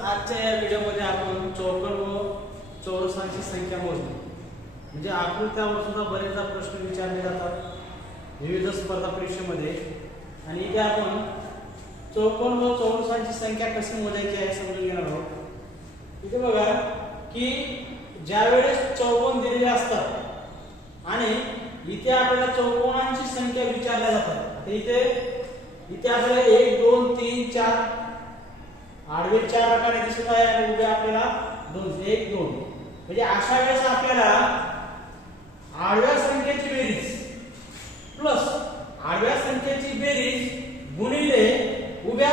आजच्या या व्हिडिओमध्ये आपण चौकोन व चौरसांची संख्या मोजली. म्हणजे आकृत्यावर सुद्धा बरेचदा प्रश्न विचारले जातात विविध स्पर्धा परीक्षेमध्ये, आणि इथे आपण चौकोन व चौरसांची संख्या कशी मोजायची आहे समजून घेणार आहोत. इथे बघा की ज्यावेळेस चौकोन दिलेले असतात आणि इथे आपल्याला चौकोनांची संख्या विचारल्या जातात. इथे आपल्याला 1 2 3 4 आडवे 4 आकारे दिसत आहे आणि उभे आपल्याला 2 1 2. म्हणजे अशा वेळेस आपल्याला आडव्या संख्येची बेरीज प्लस आडव्या संख्येची बेरीज गुणिले उभ्या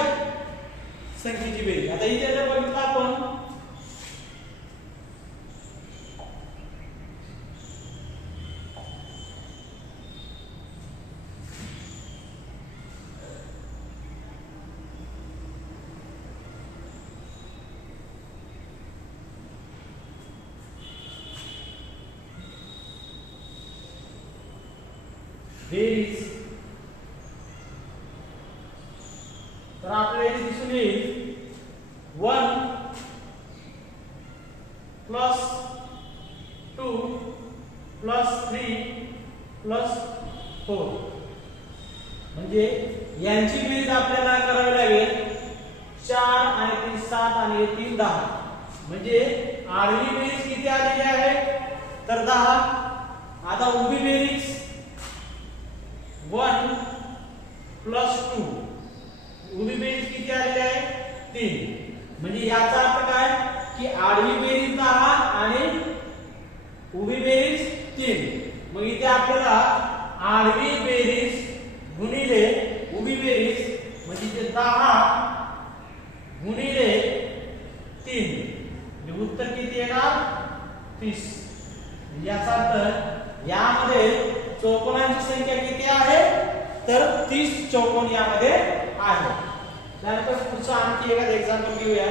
संख्येची बेरीज. आता इथे जर बघितलं आपण बेरीज, तर आपल्याला इथे दिसून येईल 1 प्लस 2 प्लस 3 प्लस 4. म्हणजे यांची बेरीज आपल्याला करावी लागेल 4 आणि 3 7 आणि 3 10. म्हणजे आडवी बेरीज किती आलेली आहे तर 10. आता उभी बेरीज 1 प्लस 2, उभी बेरीज किती आलेली आहे 3. म्हणजे याचा अर्थ काय की आडवी बेरीज 10 आणि उभी बेरीज 3. मग इथे आपल्याला आडवी बेरीज गुणिले उभी बेरीज म्हणजे ते 10 गुणिले 3 म्हणजे उत्तर किती येणार 30. याचा अर्थ यामध्ये चौकोनांची संख्या किती आहे तर 30 चौकोन यामध्ये आहे. त्यानंतर पुढचा आणखी एखादा एक्झाम्पल घेऊया.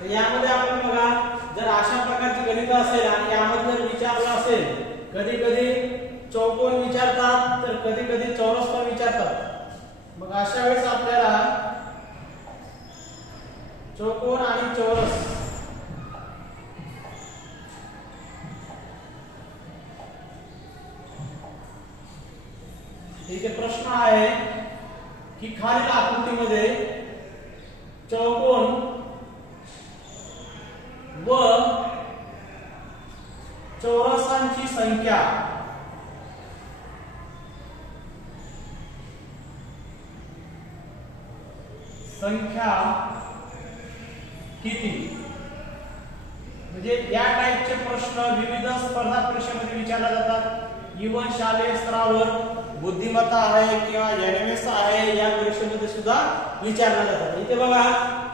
तर यामध्ये आपण बघा जर अशा प्रकारची गणित असेल आणि यामध्ये जर विचारलं असेल, कधी कधी चौकोन विचारतात तर कधी कधी चौरस पण विचारतात. मग अशा वेळेस आपल्याला चौकोन आणि चौरस इथे प्रश्न आहे की खालील आकृतीमध्ये चौकोन व चौरसांची संख्या किती. म्हणजे या टाइपचे प्रश्न विविध स्पर्धा परीक्षेमध्ये विचारले जातात. इवन शालेय स्तरावर बुद्धिमत्ता आहे किंवा एनएमएस आहे या परीक्षेमध्ये सुद्धा विचारले जातात. इथे बघा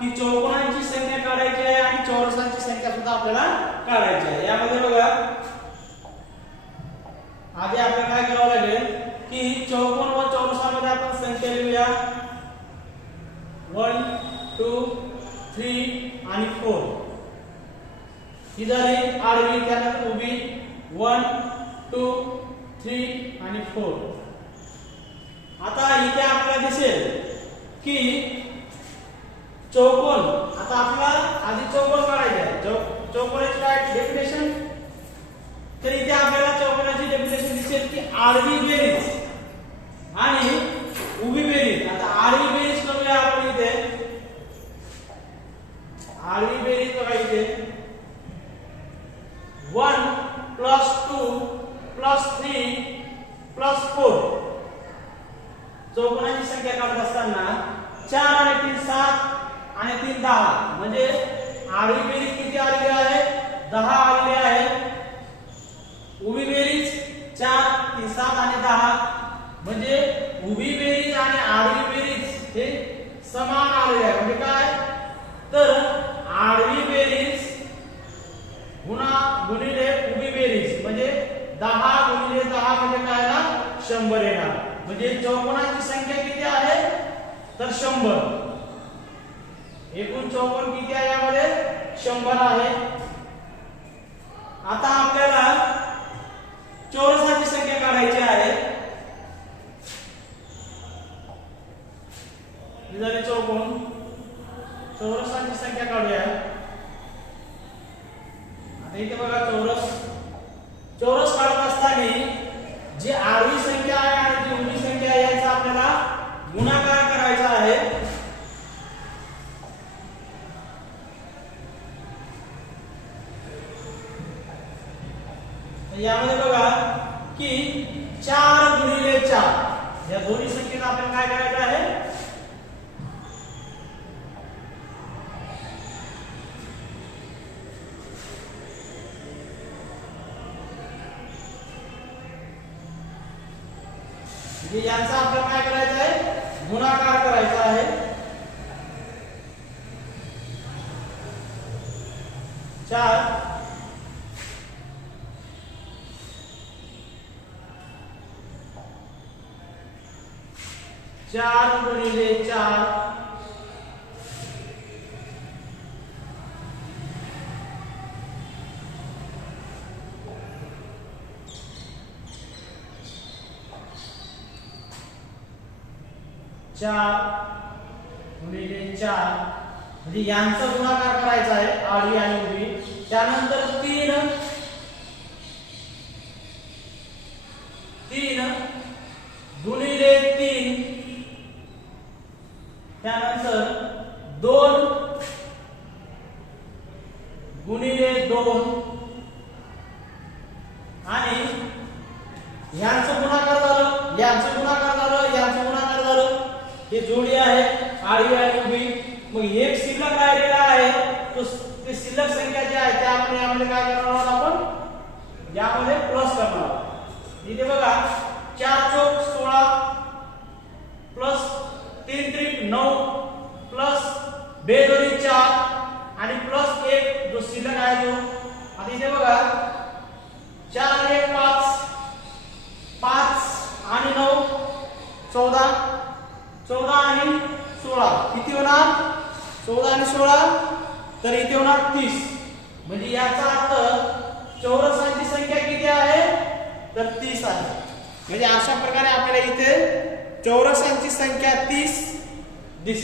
की चौकोनांची संख्या काढायची आहे आणि चौरसांची संख्या सुद्धा आपल्याला काढायची आहे. यामध्ये बघा आधी आपल्याला काय करावं लागेल की चौकोन व चौरसामध्ये आपण संख्या लिहूया. 1 2 3 आणि 4. ही झाली आडवी, त्यानंतर उभी 1 2 3 आणि 4. आता इथे आपल्याला दिसेल की चौकोन, आता आपल्याला आधी चौकोन काढायचे आहे. चौकोनाची काय डेफिनेशन, तर इथे आपल्याला चौकोनाची डेफिनेशन दिसेल की आडवी बेरीज आणि उभी बेरीज. आता आडवी बेरीज करूया आपण. इथे आडवी बेरीज बघा इथे 1 प्लस 2 प्लस 3 प्लस 4. चौकोनाची संख्या काढत असताना 4 आणि 3 7 आणि 3 10. म्हणजे आडवी बेरीज किती आलेली आहे 10 आलेली आहे. उभी बेरीज 4 3 7 आणि 10. म्हणजे उभी बेरीज आणि आडवी बेरीज हे समान आलेले आहे. म्हणजे काय तर आडवी बेरीज गुणिले उभी बेरीज म्हणजे 10 गुणिले 10 म्हणजे काय ना 100 येणार. म्हणजे चौकोनाची संख्या किती आहे तर 100. एकूण चौकोन किती आहे यामध्ये 100 आहे. आता आपल्याला चौरसाची संख्या काढायची आहे. झाले चौकोन, चौरसाची संख्या काढूया. आता इथे बघा चौरस काढत असताना जी आडवी संख्या आहे आणि जी उभी संख्या आहे याचा आपल्याला गुणाकार करायचा आहे. यामध्ये बघा की 4 गुणिले 4 या दोन्ही संख्येला आपल्याला काय करायचं आहे, यांचा आपल्याला काय करायचं आहे, गुणाकार करायचा आहे. चार गुणिले 4 गुणिले 4 म्हणजे यांचा गुणाकार करायचा आहे आडवी आणि उभी. त्यानंतर 3 गुणिले 3, त्यानंतर 2 गुणिले 2 आणि यांचं गुणाकार झालं, यांचं गुणाकार झालं, यांचं गुणाकार झालं. हे जोडी आहे आडवी आणि उभी. मग एक शिल्लक राहिलेला आहे, तो ते शिल्लक संख्या जी आहे त्या आपण यामध्ये काय करणार आहोत, आपण यामध्ये प्लस करणार आहोत. इथे बघा 4 चौक 16 प्लस 3 त्रिक 9 प्लस 2 दोन्ही 4 आणि प्लस 1 जो शिल्लक आहे तो. आता इथे बघा 4 आणि 1 5, 5 आणि 9 14, 14 आणि 16 किती होणार, 14 आणि 16 तर इथे होणार 30. म्हणजे याचा अर्थ चौरसांची संख्या किती आहे, तर 30 आहे. म्हणजे अशा प्रकारे आपल्याला इथे चौरसांची संख्या 30